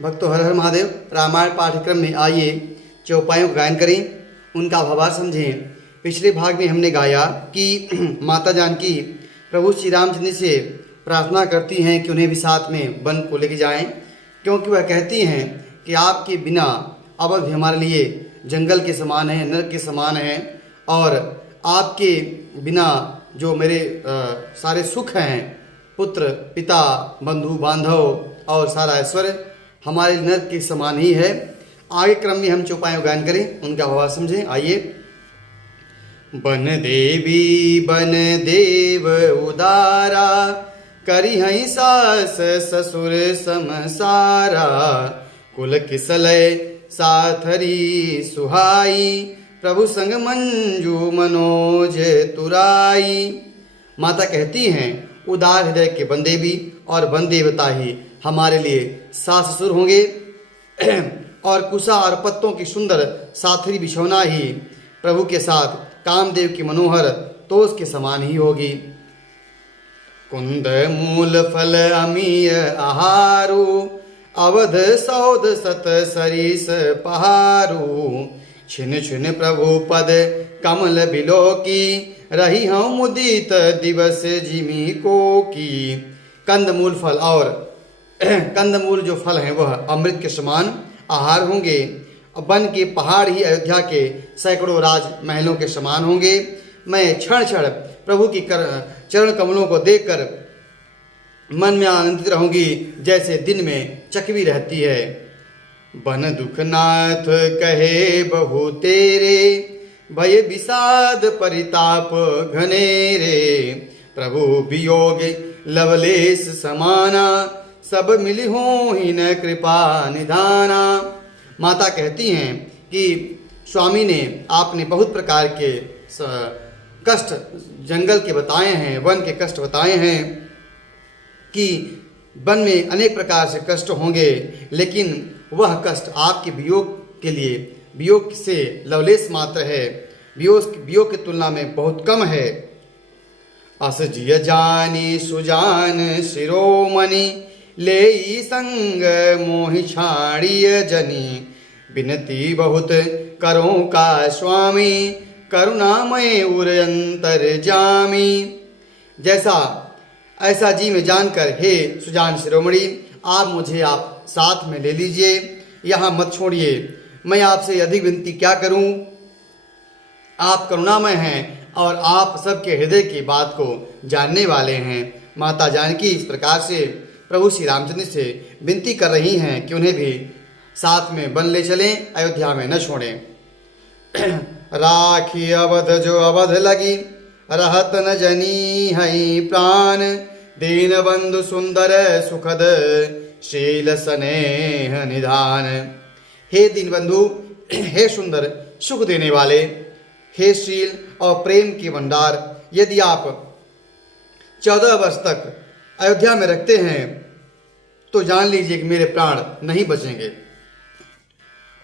भक्तों, हर हर महादेव। रामायण पाठ्यक्रम में आइए चौपाइयों का गायन करें, उनका भावार्थ समझें। पिछले भाग में हमने गाया कि माता जानकी प्रभु श्री रामचंद्र से प्रार्थना करती हैं कि उन्हें भी साथ में वन को लेके जाएं, क्योंकि वह कहती हैं कि आपके बिना अवध भी हमारे लिए जंगल के समान है, नरक के समान है, और आपके बिना जो मेरे सारे सुख हैं, पुत्र पिता बंधु बांधव और सारा ऐश्वर्य, हमारे नरक के समान ही है। आगे क्रम में हम चौपाइयों गायन करें, उनका भावार्थ समझें। आइए। बन देवी बन देव उदारा, करी हई सास ससुर समसारा, कुल किसलय साथरी सुहाई, प्रभु संग मंजू मनोज तुराई। माता कहती हैं उदार हृदय के बंदे भी और वन देवता ही हमारे लिए सास ससुर होंगे, और कुशा और पत्तों की सुंदर साथरी बिछौना ही प्रभु के साथ कामदेव की मनोहर तोष के समान ही होगी। कुंद मूल फल अमीय आहारू, अवध सौद सत सरीस पहारू, छिन छिन प्रभु पद कमल बिलो की, रही हूँ मुदित दिवस जिमी को की। कंदमूल फल और कंदमूल जो फल हैं वह अमृत के समान आहार होंगे। वन के पहाड़ ही अयोध्या के सैकड़ों राज महलों के समान होंगे। मैं क्षण क्षण प्रभु की चरण कमलों को देखकर मन में आनंदित रहूंगी, जैसे दिन में चकवी रहती है। बन दुखनाथ कहे बहु तेरे, भय विषाद परिताप घनेरे, प्रभु वियोग लवलेश समाना, सब मिली हो ही न कृपा निधाना। माता कहती हैं कि स्वामी ने आपने बहुत प्रकार के कष्ट जंगल के बताए हैं, वन के कष्ट बताए हैं कि वन में अनेक प्रकार से कष्ट होंगे, लेकिन वह कष्ट आपके वियोग के लिए वियोग से लवलेश मात्र है, वियोग की तुलना में बहुत कम है। अस जिय जानी सुजान शिरोमणि, ले संग मोहि छाड़िय जनी, बिनती बहुत करो का स्वामी, करुणामय उर अंतर जामी। जैसा ऐसा जी में जानकर हे सुजान शिरोमणि, आप मुझे आप साथ में ले लीजिए, यहाँ मत छोड़िए। मैं आपसे अधिक विनती क्या करूं, आप करुणामय हैं और आप सबके हृदय की बात को जानने वाले हैं। माता जानकी इस प्रकार से प्रभु श्री रामचंद्र से विनती कर रही हैं कि उन्हें भी साथ में वन ले चलें, अयोध्या में न छोड़ें। राखी अवध जो अवध लगी, रहत न जनी हई प्राण, दीन बंधु सुंदर सुखद शील स्नेह निधान। हे दीन बंधु, हे सुंदर सुख देने वाले, हे शील और प्रेम के भंडार, यदि आप 14 वर्ष तक अयोध्या में रखते हैं तो जान लीजिए कि मेरे प्राण नहीं बचेंगे।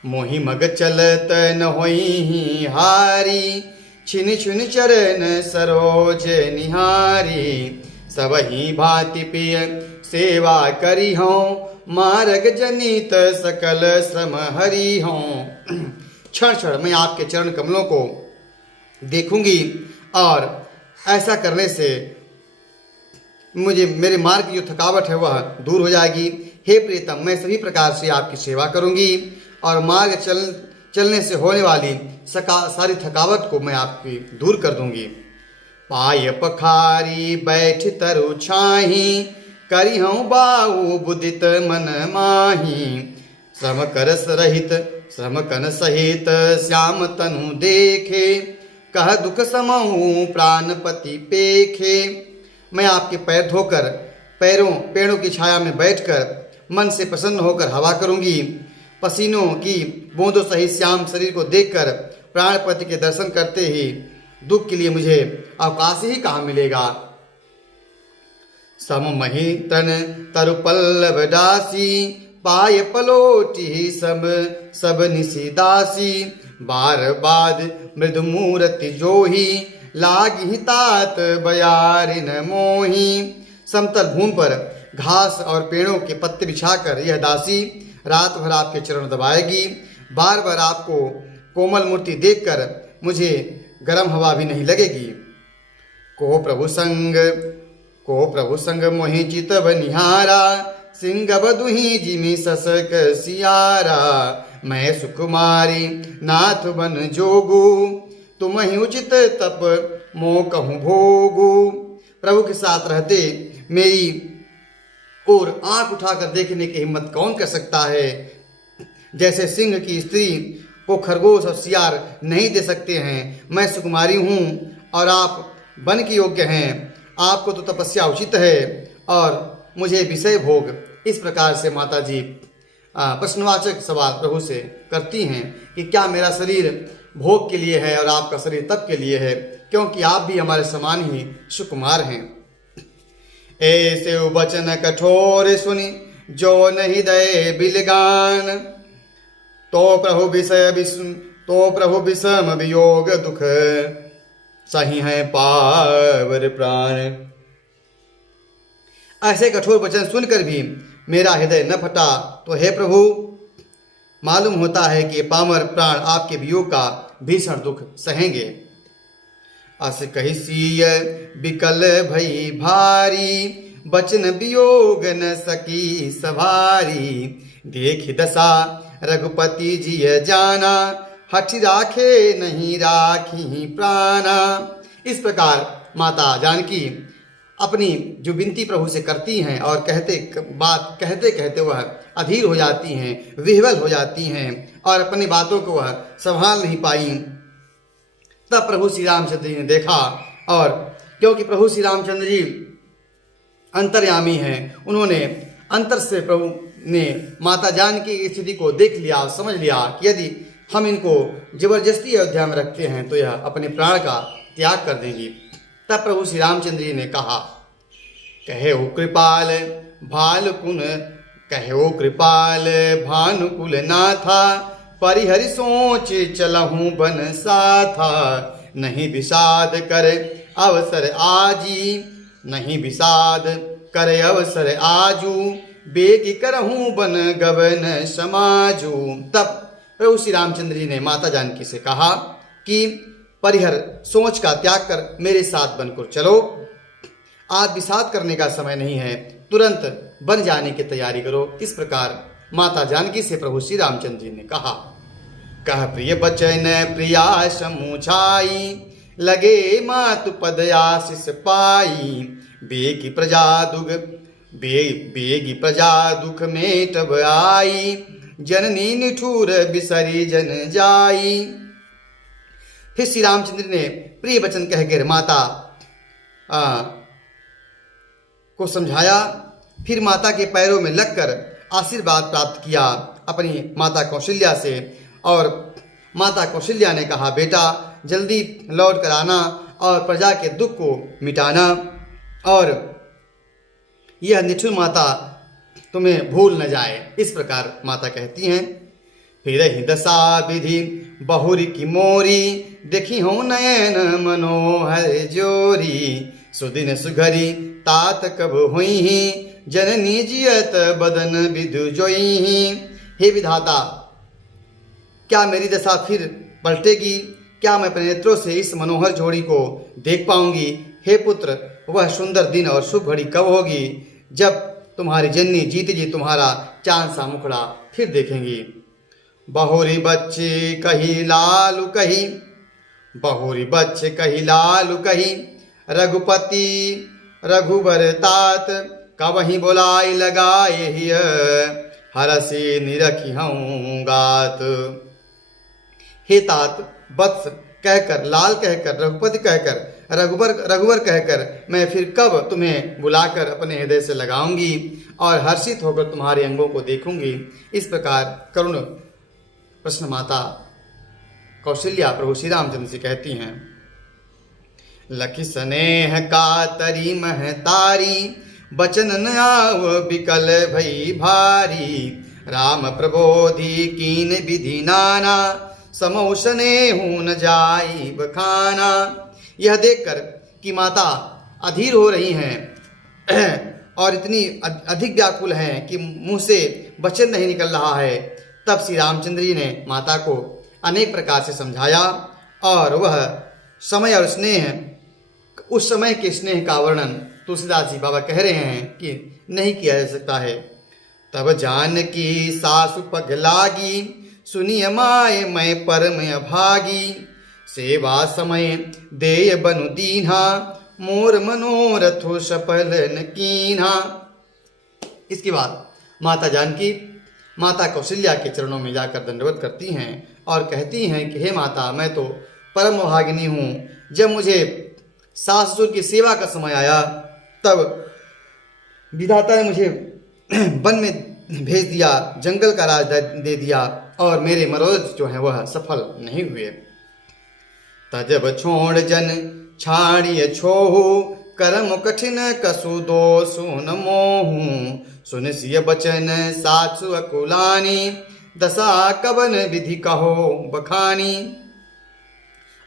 मोहि मग चलत न होई हारी, छिन छिन चरण सरोज निहारी, सब ही भांति पिय सेवा करी हों, मार्ग जनित सकल श्रम हरि हों। क्षण क्षण मैं आपके चरण कमलों को देखूंगी और ऐसा करने से मुझे मेरे मार्ग की जो थकावट है वह दूर हो जाएगी। हे प्रीतम, मैं सभी प्रकार से आपकी सेवा करूंगी और मार्ग चलने से होने वाली सारी थकावट को मैं आपकी दूर कर दूंगी। पाय पखारी बैठ तरु छाही, करी हूँ बाऊ बुदित मन माही, श्रम करस रहित श्रम कन सहित, श्याम तनु देखे, कह दुख समहूँ प्राणपति पेखे। मैं आपके पैर धोकर पेड़ों की छाया में बैठकर मन से प्रसन्न होकर हवा करूंगी। पसीनों की बूंदों सहित श्याम शरीर को देखकर प्राणपति के दर्शन करते ही दुख के लिए मुझे अवकाश ही कहाँ मिलेगा। सम मही तन तरु पल्लव दासी, पाय पलोटी सब निशिदासी, बार बाद मृदु मूर्ति जोही, लागी तात बयारिन मोही। समतल भूमि पर घास और पेड़ों के पत्ते बिछाकर यह दासी रात भर आपके चरण दबाएगी। बार बार आपको कोमल मूर्ति देखकर मुझे गर्म हवा भी नहीं लगेगी। को प्रभु संग मोहि चितव निहारा, सिंह बधुहि जिमि ससक सियारा। मैं सुकुमारी नाथ बन जोगू, तुम ही उचित तप मो कहूँ भोगू। प्रभु के साथ रहते मेरी और आंख उठाकर देखने की हिम्मत कौन कर सकता है। जैसे सिंह की स्त्री को खरगोश और सियार नहीं दे सकते हैं, मैं सुकुमारी हूँ और आप वन के योग्य हैं। आपको तो तपस्या उचित है और मुझे विषय भोग। इस प्रकार से माता जी प्रश्नवाचक सवाल प्रभु से करती हैं कि क्या मेरा शरीर भोग के लिए है और आपका शरीर तप के लिए है, क्योंकि आप भी हमारे समान ही सुकुमार हैं। ऐसे वचन कठोर सुनी जो नहीं दे बिलगान, तो प्रभु विषम वियोग दुख, सही है पावर प्राण। ऐसे कठोर वचन सुनकर भी मेरा हृदय न फटा तो हे प्रभु, मालूम होता है कि पामर प्राण आपके वियोग का भीषण दुख सहेंगे। अस कही सीय विकल भई भारी, बचन वियोग न सकी सवारी। देख दशा रघुपति जी जाना, हठ राखे नहीं राखी प्राणा। इस प्रकार माता जानकी अपनी जो विनती प्रभु से करती हैं और कहते कहते वह अधीर हो जाती हैं, विह्वल हो जाती हैं और अपनी बातों को वह संभाल नहीं पाई। तब प्रभु श्री रामचंद्र जी ने देखा, और क्योंकि प्रभु श्री रामचंद्र जी अंतर्यामी हैं, उन्होंने अंतर से प्रभु ने माता जानकी की स्थिति को देख लिया और समझ लिया कि यदि हम इनको जबरदस्ती अयोध्या में रखते हैं तो यह अपने प्राण का त्याग कर देंगी। तब प्रभु श्री रामचंद्र जी ने कहा, कहे ओ कृपाल भानुकुल नाथा, परिहरि सोच चलहूँ बन साथा। नहीं विषाद कर अवसर आजू, बेगी करहूँ बन गवन समाजू। तब प्रभु श्री रामचंद्र जी ने माता जानकी से कहा कि परिहर सोच का त्याग कर मेरे साथ बनकर चलो। आज विषाद करने का समय नहीं है, तुरंत बन जाने की तैयारी करो। इस प्रकार माता जानकी से प्रभु श्री रामचंद्र जी ने कहा। कह प्रिय बचन प्रिया समूझाई, लगे मातु पद आशीष पाई। बेगी प्रजा दुख मेटब आई, जननी निठुर बिसरी जन जाई। फिर श्री रामचंद्र ने प्रिय वचन कहकर माता को समझाया। फिर माता के पैरों में लगकर आशीर्वाद प्राप्त किया अपनी माता कौशल्या से, और माता कौशल्या ने कहा, बेटा जल्दी लौट कर आना और प्रजा के दुख को मिटाना, और यह निठुर माता तुम्हें भूल न जाए। इस प्रकार माता कहती हैं। फिर ही दशा विधि बहुरी की मोरी, देखी हूँ नयन मनोहर जोरी। सुदिन सुघरी तात कब हुई ही, जननी जियत बदन विधु जोई। हे विधाता, क्या मेरी दशा फिर पलटेगी? क्या मैं अपने नेत्रों से इस मनोहर जोड़ी को देख पाऊंगी? हे पुत्र, वह सुंदर दिन और शुभ घड़ी कब होगी जब तुम्हारी जननी जीते जी तुम्हारा चांद सा मुखड़ा फिर देखेंगी। बहुरी बच्चे कही लालू कही, बहुरी बच्चे कही लालू कही। रघुपति रघुबर तात, कवहीं बोलाई लगाए हिय। हरसी निरखी हूँ गात। हे तात, वत्स कहकर, लाल कहकर, रघुपति कहकर, रघुवर कहकर मैं फिर कब तुम्हें बुलाकर अपने हृदय से लगाऊंगी और हर्षित होकर तुम्हारे अंगों को देखूंगी। इस प्रकार करुण प्रश्न माता कौशल्या प्रभु श्री रामचंद्र से कहती हैं। लखि स्नेह कातरी महतारी, बचन न आव बिकल भई भारी। राम प्रबोधि कीन विधि नाना, समोशने हूँ न जाई बखाना। यह देखकर कि माता अधीर हो रही हैं और इतनी अधिक व्याकुल हैं कि मुंह से वचन नहीं निकल रहा है। तब श्री रामचंद्र जी ने माता को अनेक प्रकार से समझाया और वह समय और स्नेह, उस समय के स्नेह का वर्णन तुलसीदास जी बाबा कह रहे हैं कि नहीं किया जा सकता है। तब जानकी सासु पग लागी, सुनिय माय मैं परम अभागी, सेवा समय देय बनु दीन्हा, मोर मनोरथो सफल न कीन्हा। इसके बाद माता जानकी माता कौशल्या के चरणों में जाकर दंडवत करती हैं और कहती हैं कि हे माता, मैं तो परम भागिनी हूँ। जब मुझे सास ससुर की सेवा का समय आया तब विधाता ने मुझे वन में भेज दिया, जंगल का राज दे दिया और मेरे मनोरथ जो है वह सफल नहीं हुए। तजब छोड़ जन छाड़िय छोहु, करम कठिन कसु दोषु न मोहू, सुन सिय बचन सासु अकुलानी, दशा कवन विधि कहो बखानी।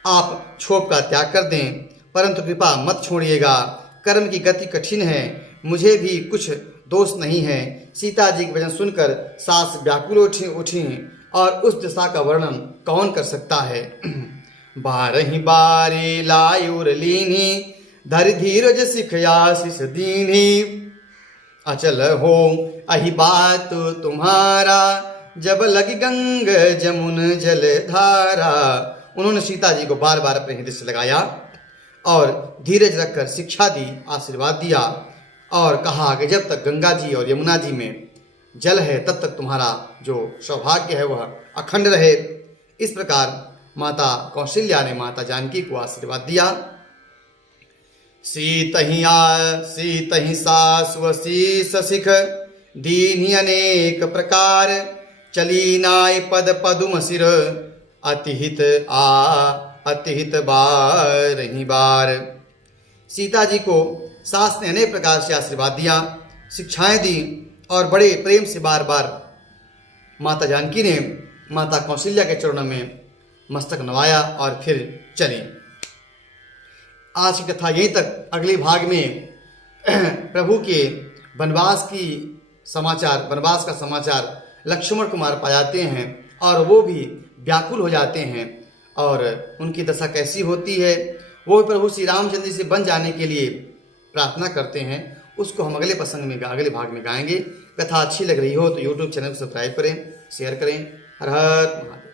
आप क्षोभ का त्याग कर दें, परंतु कृपा मत छोड़िएगा। कर्म की गति कठिन है, मुझे भी कुछ दोष नहीं है। सीता जी के वचन सुनकर सास व्याकुल उठी और उस दशा का वर्णन कौन कर सकता है। बारही बारी लायुर लीनी, धरि धीरज सिख आशीष दीनी, अचल हो अहि बात तुम्हारा, जब लगी गंग जमुन जल धारा। उन्होंने सीता जी को बार बार अपने हृदय से लगाया और धीरज रखकर शिक्षा दी, आशीर्वाद दिया और कहा कि जब तक गंगा जी और यमुना जी में जल है तब तक तुम्हारा जो सौभाग्य है वह अखंड रहे। इस प्रकार माता कौशल्या ने माता जानकी को आशीर्वाद दिया। सीतहि सासु शीस सिख, दीन्हि अनेक प्रकार, चली नाय पद पदुम सिर, अतिहित बारही बार। सीता जी को सास ने अनेक प्रकार से आशीर्वाद दिया, शिक्षाएं दी और बड़े प्रेम से बार बार माता जानकी ने माता कौशल्या के चरणों में मस्तक नवाया और फिर चली। आज की कथा यहीं तक। अगले भाग में प्रभु के वनवास का समाचार लक्ष्मण कुमार पा जाते हैं और वो भी व्याकुल हो जाते हैं और उनकी दशा कैसी होती है वो प्रभु श्री रामचंद्र से बन जाने के लिए प्रार्थना करते हैं। उसको हम अगले अगले भाग में गाएंगे। कथा अच्छी लग रही हो तो YouTube चैनल को सब्सक्राइब करें, शेयर करें। हर हर महादेव।